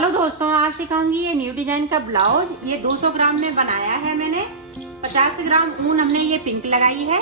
Hello दोस्तों, आज सिखाऊंगी ये न्यू डिजाइन का ब्लाउज। ये 200 ग्राम में बनाया है मैंने। 50 ग्राम ऊन हमने ये पिंक लगाई है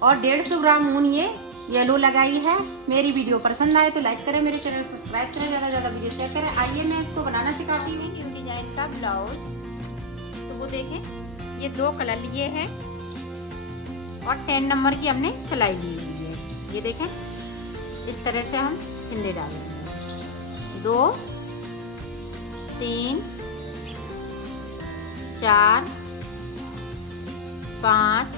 और 150 ग्राम ऊन ये येलो लगाई है। मेरी वीडियो पसंद आए तो लाइक करें, मेरे चैनल सब्सक्राइब करें, ज्यादा ज्यादा वीडियो शेयर करें। आइए मैं इसको बनाना सिखाती हूँ। न्यू डिजाइन का ब्लाउज तो वो देखें, ये 2 कलर लिए हैं और 10 नंबर की हमने सिलाई ली हुई है। ये देखें, इस तरह से हम फिंदे डालेंगे। 2 3 4 5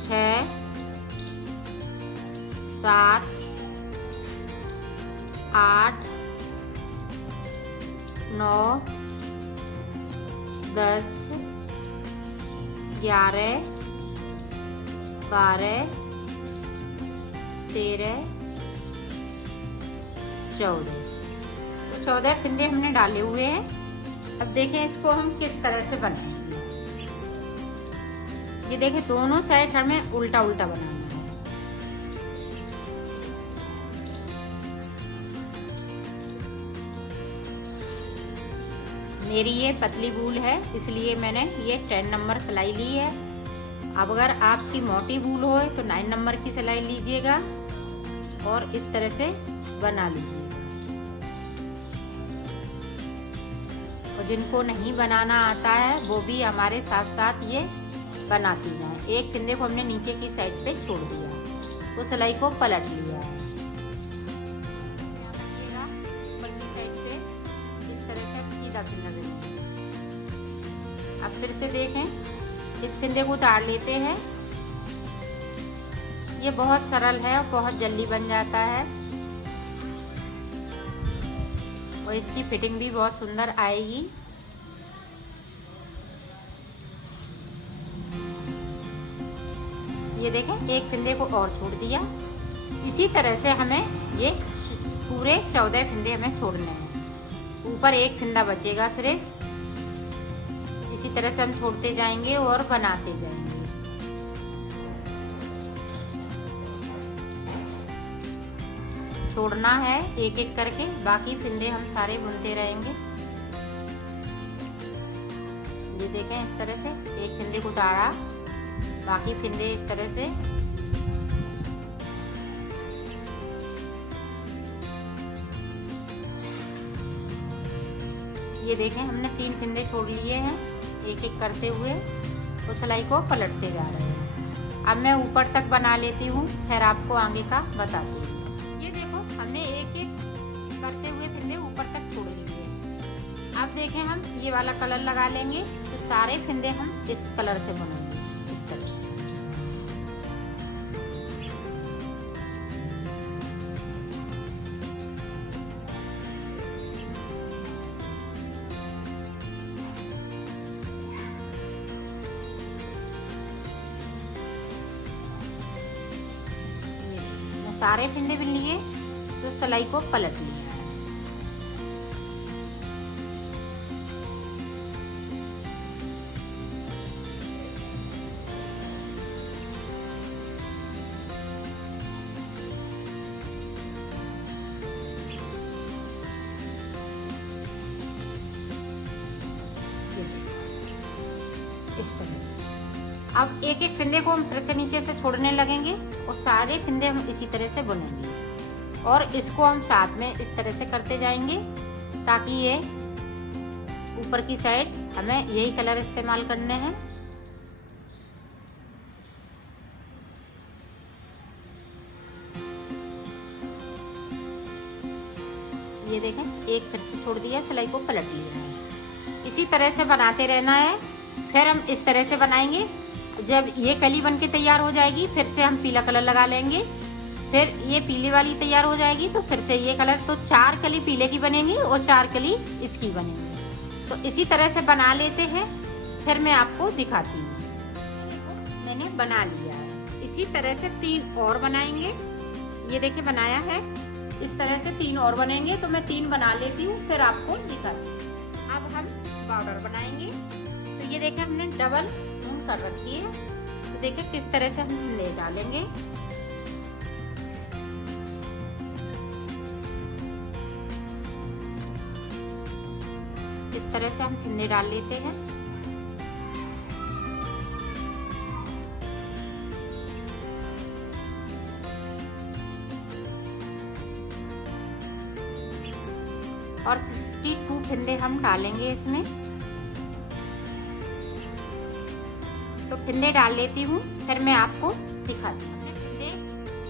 6 7 8 9 10 11 12 13 14 14 फिंदे हमने डाले हुए हैं। अब देखें इसको हम किस तरह से बनाएंगे। ये देखें, दोनों साइड हमें उल्टा उल्टा बनाना है। मेरी ये पतली बूल है, इसलिए मैंने ये 10 नंबर सिलाई ली है। अब अगर आपकी मोटी बूल हो तो 9 नंबर की सिलाई लीजिएगा और इस तरह से बना लीजिए। और जिनको नहीं बनाना आता है वो भी हमारे साथ साथ ये बनाती हैं। एक फिंदे को हमने नीचे की साइड पे छोड़ दिया, तो सिलाई को पलट लिया है। ऊपर की साइड पे इस तरह से सीधा फिंदा देंगे। अब फिर से देखें, इस फिंदे को उतार लेते हैं। ये बहुत सरल है और बहुत जल्दी बन जाता है और इसकी फिटिंग भी बहुत सुंदर आएगी। ये देखें, एक फिंदे को और छोड़ दिया। इसी तरह से हमें ये पूरे 14 फिंदे हमें छोड़ने हैं। ऊपर एक फिंदा बचेगा सिर्फ। इसी तरह से हम छोड़ते जाएंगे और बनाते जाएंगे। छोड़ना है एक एक करके, बाकी फिंदे हम सारे बुनते रहेंगे। ये देखें, इस तरह से एक फिंदे को उतारा, बाकी फिंदे इस तरह से। ये देखें, हमने 3 फिंदे छोड़ लिए हैं एक एक करते हुए, तो सिलाई को पलटते जा रहे हैं। अब मैं ऊपर तक बना लेती हूँ, फिर आपको आगे का बताती हूँ। हमने एक एक करते हुए फिंदे ऊपर तक छोड़ लिए। अब देखें, हम ये वाला कलर लगा लेंगे तो सारे फिंदे हम इस कलर से बुनेंगे, इस तरह से। सारे फिंदे भी लिए तो सिलाई को पलट लिया। इस तरह से अब एक एक फिंदे को हम फिर से नीचे से छोड़ने लगेंगे और सारे फिंदे हम इसी तरह से बुनेंगे। और इसको हम साथ में इस तरह से करते जाएंगे ताकि ये ऊपर की साइड हमें यही कलर इस्तेमाल करने हैं। ये देखें, एक फिर से छोड़ दिया, सिलाई को पलट लिया है। इसी तरह से बनाते रहना है। फिर हम इस तरह से बनाएंगे। जब ये कली बन के तैयार हो जाएगी, फिर से हम पीला कलर लगा लेंगे। फिर ये पीले वाली तैयार हो जाएगी तो फिर से ये कलर, तो 4 कली पीले की बनेगी और 4 कली इसकी बनेगी। तो इसी तरह से बना लेते हैं। फिर मैं आपको दिखाती हूँ। मैंने बना लिया है। इसी तरह से 3 और बनाएंगे। ये देखिए, बनाया है। इस तरह से 3 और बनेंगे, तो मैं 3 बना लेती हूँ, फिर आपको दिखाती हूँ। अब हम बॉर्डर बनाएंगे। तो ये देखिए, हमने डबल ऊन कर रखी है। तो देखिए किस तरह से हम ले डालेंगे। इस तरह से हम फिंदे डाल लेते हैं। और 62 फिंदे हम डालेंगे इसमें। तो फिंदे डाल लेती हूँ, फिर मैं आपको दिखाती हूँ। फिंदे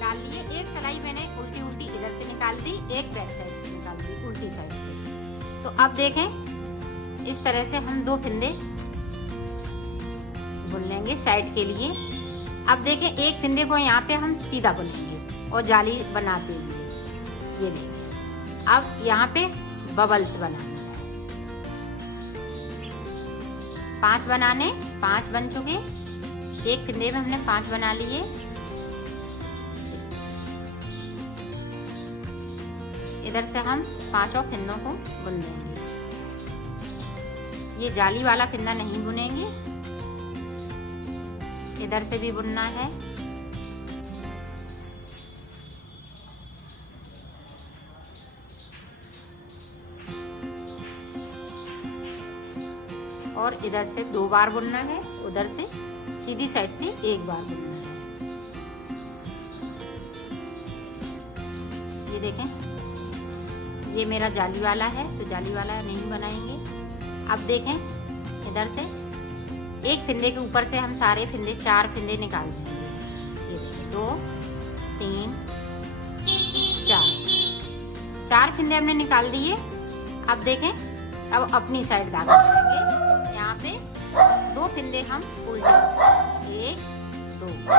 डाल लिए, एक सलाई मैंने उल्टी उल्टी इधर से निकाल दी, एक बैक साइड से निकाल दी, उल्टी साइड से। तो अब देखें, इस तरह से हम 2 फिंदे बुन लेंगे साइड के लिए। अब देखें, एक फिंदे को यहाँ पे हम सीधा बुनेंगे और जाली बना देंगे। ये देखिए, अब यहाँ पे बबल्स बनाने, 5 बनाने, 5 बन चुके। एक फिंदे में हमने 5 बना लिए। इधर से हम 5 फिंदों को बुन देंगे। ये जाली वाला फिंदा नहीं बुनेंगे, इधर से भी बुनना है। और इधर से 2 बार बुनना है, उधर से सीधी साइड से 1 बार बुनना है। ये देखें, ये मेरा जाली वाला है, तो जाली वाला नहीं बनाएंगे। अब देखें, इधर से एक फिंदे के ऊपर से हम सारे फिंदे 4 फिंदे निकाल देंगे। ये देखें, 2 3 4 फिंदे हमने निकाल दिए। अब देखें, अब अपनी साइड धागा करेंगे। यहाँ पे 2 फिंदे हम उल्टे, 1 2 फिंदे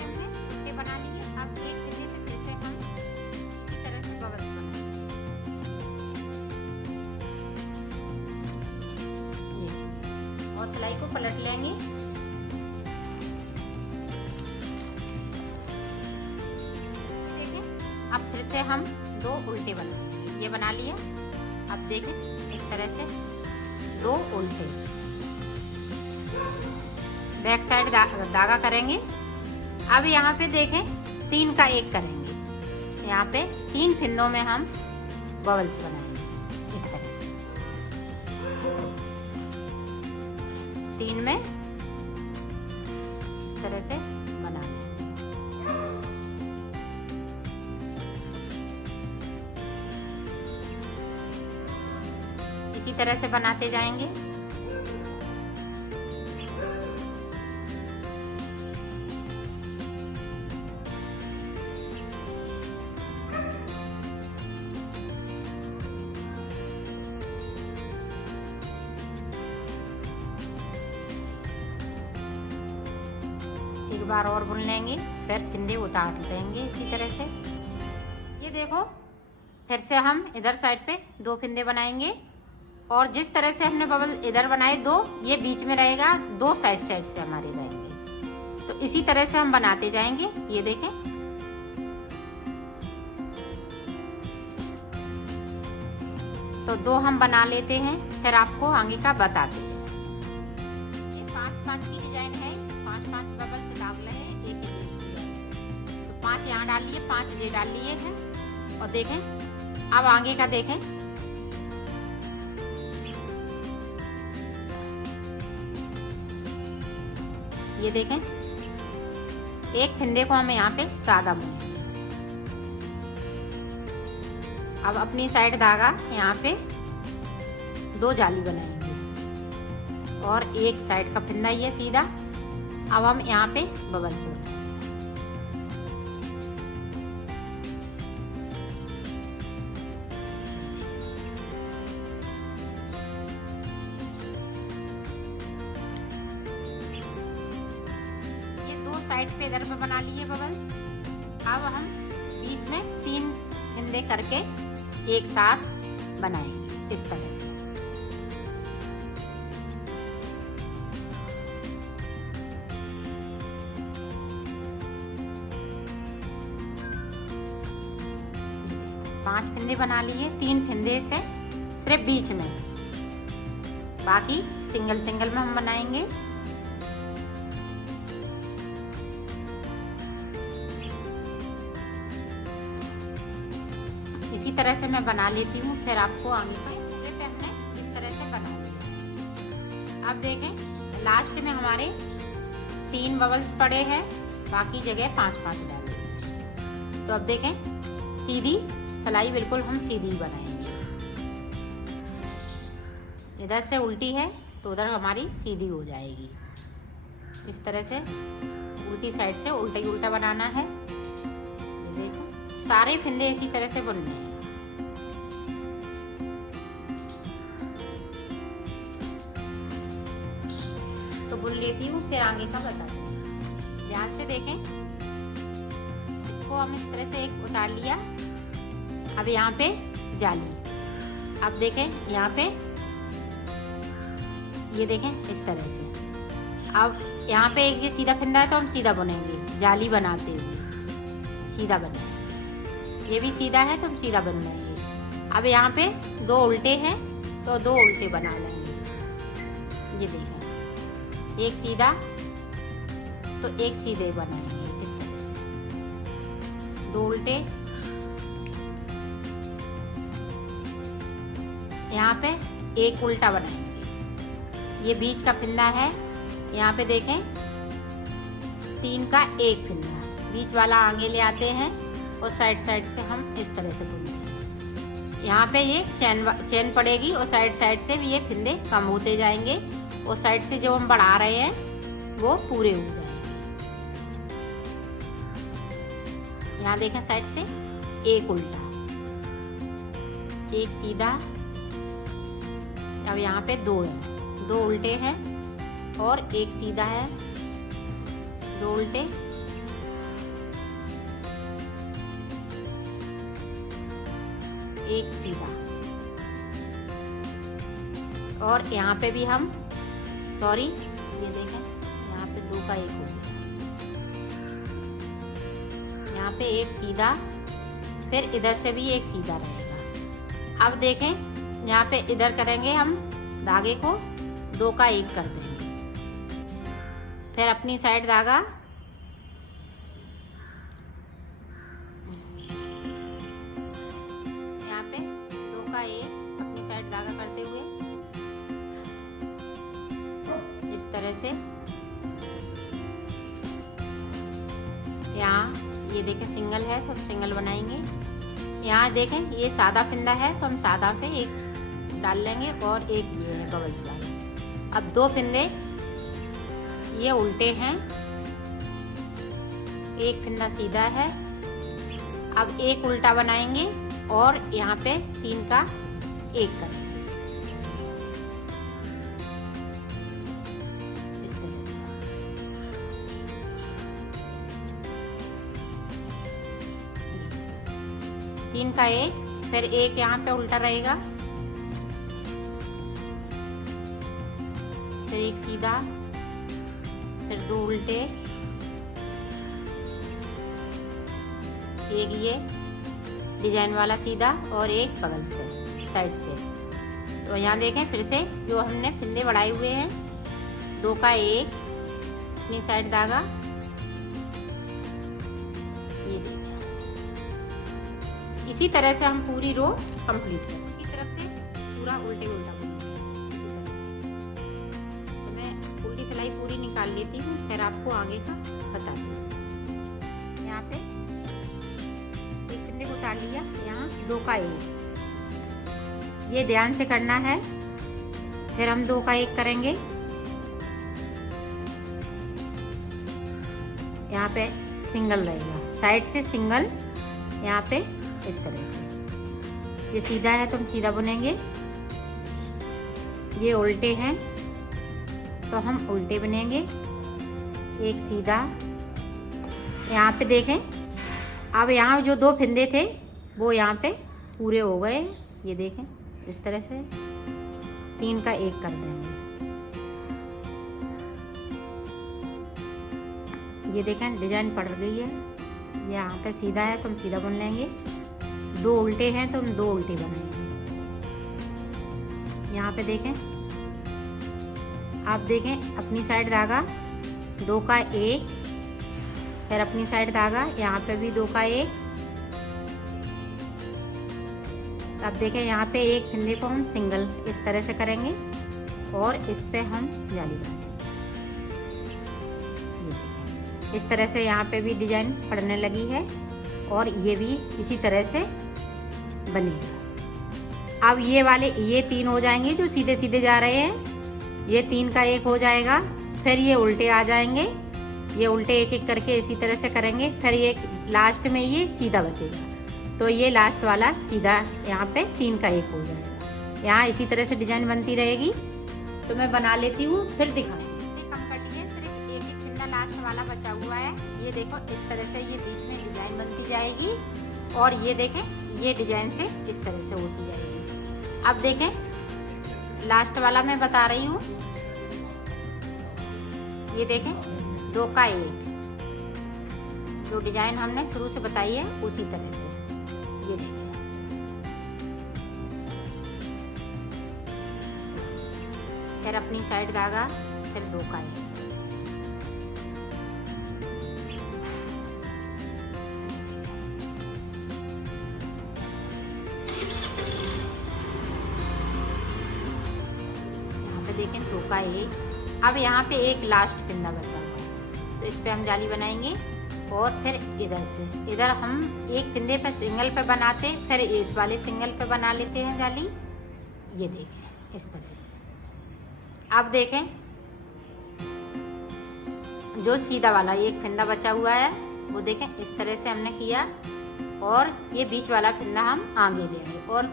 हमने उल्टे बना लिए। अब एक फिंदे पे फिर से हम इसी तरह से बबल्स बनाएंगे। और सिलाई को पलट लेंगे। देखें, अब फिर से हम 2 उल्टे बनाएंगे। ये बना लिया। अब देखें, इस तरह से 2 उल्टे, बैक साइड धागा करेंगे। अब यहाँ पे देखें, 3 का 1 करेंगे। यहाँ पे 3 फिंदों में हम बबल्स बनाएंगे। इस तरह से 3 में इस तरह से बनाना। इसी तरह से बनाते जाएंगे। एक बार और बुन लेंगे, फिर फिंदे उतार देंगे इसी तरह से। ये देखो, फिर से हम इधर साइड पे 2 फिंदे बनाएंगे। और जिस तरह से हमने बबल इधर बनाए 2, ये बीच में रहेगा, 2 साइड से हमारे रहेंगे। तो इसी तरह से हम बनाते जाएंगे। ये देखें, तो 2 हम बना लेते हैं, फिर आपको आगे का बताते हैं। ये 5-5 की डिजाइन है, 5-5 बबल से दाग है, एक तो 5 यहाँ डाल लिए, 5 ये डाल लिए हैं। और देखें, अब आगे का देखें, ये देखें, एक फिंदे को हम यहाँ पे सादा बुनेंगे। अब अपनी साइड धागा यहाँ पे 2 जाली बनाएंगे और एक साइड का फिंदा ये सीधा। अब हम यहाँ पे बबल जोड़ेंगे। साइड पे इधर पे बना लिए बबल। अब हम बीच में 3 फिंदे करके एक साथ बनाएंगे इस तरह से। पांच फिंदे बना लिए, 3 फिंदे से सिर्फ बीच में, बाकी सिंगल सिंगल में हम बनाएंगे। इसी तरह से मैं बना लेती हूँ, फिर आपको आगे का पूरे पे हमने इस तरह से बना लिया। अब देखें लास्ट में हमारे 3 बबल्स पड़े हैं, बाकी जगह 5-5 डालेंगे। तो अब देखें सीधी सिलाई बिल्कुल हम सीधी बनाएंगे। इधर से उल्टी है तो उधर हमारी सीधी हो जाएगी। इस तरह से उल्टी साइड से उल्टा ही उल्टा बनाना है। देखो सारे फिंदे इसी तरह से बुनने हैं। तो बुन लेती हूँ, फिर आगे का बताती हूँ। ध्यान से देखें, इसको हम इस तरह से एक उतार लिया। अब यहाँ पे जाली, अब देखें यहाँ पे ये देखें इस तरह से। अब यहाँ पे एक ये सीधा फिंदा है तो हम सीधा बुनेंगे, जाली बनाते हुए सीधा बनाएंगे। ये भी सीधा है तो हम सीधा बनाएंगे। अब यहाँ पे 2 उल्टे हैं तो 2 उल्टे बना लेंगे। ये देखें एक सीधा तो एक सीधे बनाएंगे। इस तरह से 2 उल्टे, यहाँ पे एक उल्टा बनाएंगे। ये बीच का फिंदा है, यहाँ पे देखें 3 का 1 फिंदा, बीच वाला आगे ले आते हैं और साइड साइड से हम इस तरह से बुनते हैं। यहाँ पे ये चैन पड़ेगी और साइड साइड से भी ये फिंदे कम होते जाएंगे और साइड से जो हम बढ़ा रहे हैं वो पूरे हो जाएंगे। यहाँ देखें साइड से एक उल्टा, एक सीधा। अब यहाँ पे 2 है, 2 उल्टे हैं और एक सीधा है, 2 उल्टे, एक सीधा। और यहाँ पे भी हम ये देखें यहाँ पे 2 का 1 हो गया। यहाँ पे एक सीधा, फिर इधर से भी एक सीधा रहेगा। अब देखें यहाँ पे इधर करेंगे हम धागे को 2 का 1 कर देंगे। फिर अपनी साइड धागा यहाँ पे 2 का 1 अपनी साइड धागा करते हुए इस तरह से। यहाँ ये देखें सिंगल है तो हम सिंगल बनाएंगे। यहाँ देखें ये सादा फिंदा है तो हम सादा पे एक डाल लेंगे और एक ये है बबल्स वाला। अब 2 फिंदे ये उल्टे हैं, एक फिंदा सीधा है। अब एक उल्टा बनाएंगे और यहाँ पे 3 का 1 करेंगे। इस तरह से 3 का 1, फिर एक यहाँ पे उल्टा रहेगा, फिर एक सीधा, फिर 2 उल्टे, एक ये डिजाइन वाला सीधा और एक बगल से साइड से। तो यहाँ देखें फिर से जो हमने फिंदे बढ़ाए हुए हैं, 2 का 1 अपनी साइड धागा, ये देखें। इसी तरह से हम पूरी रो कंप्लीट करें। इस तरफ से पूरा उल्टे उल्टा सिलाई पूरी निकाल लेती हूँ, फिर आपको आगे का बताती हूँ। यहाँ पे एक फिंदे को उतार लिया, यहाँ 2 का 1, ये ध्यान से करना है। फिर हम 2 का 1 करेंगे। यहाँ पे सिंगल रहेगा, साइड से सिंगल, यहाँ पे इस तरह से। ये सीधा है तो हम सीधा बुनेंगे, ये उल्टे हैं तो हम उल्टे बनेंगे, एक सीधा। यहाँ पे देखें अब यहाँ जो 2 फिंदे थे वो यहाँ पे पूरे हो गए। ये देखें इस तरह से 3 का 1 कर देंगे। ये देखें डिजाइन पड़ गई है। यहाँ पे सीधा है तो हम सीधा बुन लेंगे, 2 उल्टे हैं तो हम 2 उल्टे बनाएंगे। यहाँ पे देखें, आप देखें अपनी साइड धागा 2 का 1, फिर अपनी साइड धागा यहाँ पे भी 2 का 1, अब देखें यहाँ पे एक फंदे को हम सिंगल इस तरह से करेंगे और इस पे हम जाली बनाएंगे। इस तरह से यहाँ पे भी डिजाइन पड़ने लगी है और ये भी इसी तरह से बनेगा। अब ये वाले ये 3 हो जाएंगे जो सीधे सीधे जा रहे हैं, ये 3 का 1 हो जाएगा। फिर ये उल्टे आ जाएंगे, ये उल्टे एक एक करके इसी तरह से करेंगे। फिर ये लास्ट में ये सीधा बचेगा, तो ये लास्ट वाला सीधा यहाँ पे 3 का 1 हो जाएगा। यहाँ इसी तरह से डिजाइन बनती रहेगी। तो मैं बना लेती हूँ, फिर दिखाएं। कम कटिए, सिर्फ एक एक फंदा लास्ट वाला बचा हुआ है। ये देखो इस तरह से ये बीच में डिजाइन बनती जाएगी और ये देखें ये डिजाइन से इस तरह से होती जाएगी। अब देखें लास्ट वाला मैं बता रही हूँ, ये देखें 2 का 1 जो डिजाइन हमने शुरू से बताई है उसी तरह से ये देखें। फिर अपनी साइड धागा, फिर 2 का 1। यहाँ पे देखें 2 का 1। अब यहाँ पे एक लास्ट फंदा बचा हुआ है, तो इस पे हम जाली बनाएंगे और फिर इधर हम एक फंदे पे सिंगल पे बनाते, फिर इस वाले सिंगल पे बना लेते हैं जाली। ये देखें इस तरह से। अब देखें जो सीधा वाला एक फंदा बचा हुआ है वो देखें इस तरह से हमने किया और ये बीच वाला फंदा हम आगे ले आए और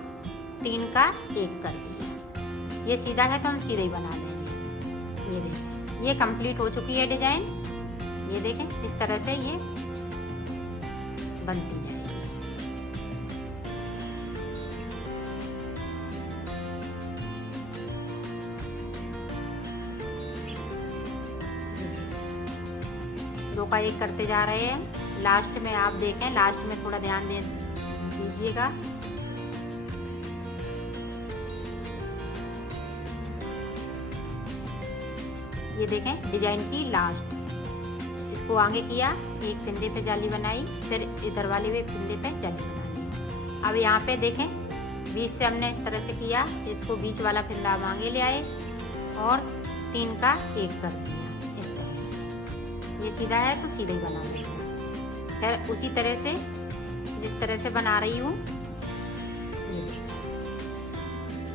3 का 1 कर दिया। ये सीधा है तो हम सीधा ही बना लेंगे। ये देखें ये कंप्लीट हो चुकी है डिजाइन। ये देखें इस तरह से ये बनती जाएगी। दो का 1 करते जा रहे हैं। लास्ट में आप देखें, लास्ट में थोड़ा ध्यान दे दीजिएगा। ये देखें डिजाइन की लास्ट, इसको आगे किया, एक फंदे पे जाली बनाई, फिर इधर वाले भी फंदे पे जाली बनाई। अब यहाँ पे देखें बीच से हमने इस तरह से किया, इसको बीच वाला फंदा हम आगे ले आए और 3 का 1 कर दिया इस तरह से। ये सीधा है तो सीधा ही बना लेंगे। फिर उसी तरह से जिस तरह से बना रही हूँ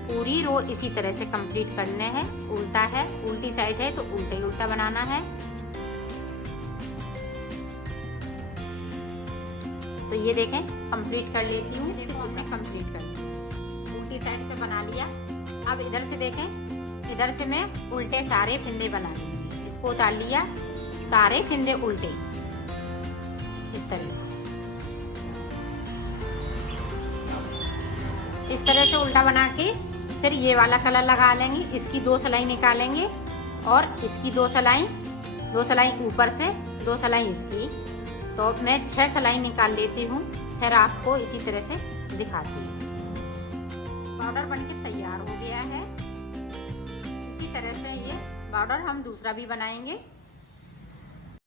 पूरी रो इसी तरह से कंप्लीट करने हैं। उल्टा है, उल्टी साइड है तो उल्टा ही उल्टा बनाना है। तो ये देखें कंप्लीट कर लेती हूँ। देखो हमने कंप्लीट कर लिया, उल्टी साइड से बना लिया। अब इधर से देखें, इधर से मैं उल्टे सारे फंदे बना लूँगी। इसको उतार लिया, सारे फंदे उल्टे इस तरह से, इस तरह से उल्टा बना के फिर ये वाला कलर लगा लेंगे। इसकी 2 सिलाई निकालेंगे और इसकी 2 सिलाई ऊपर से, 2 सिलाई इसकी, तो मैं 6 सिलाई निकाल लेती हूँ। फिर आपको इसी तरह से दिखाती हूँ। बॉर्डर बनके तैयार हो गया है। इसी तरह से ये बॉर्डर हम दूसरा भी बनाएंगे।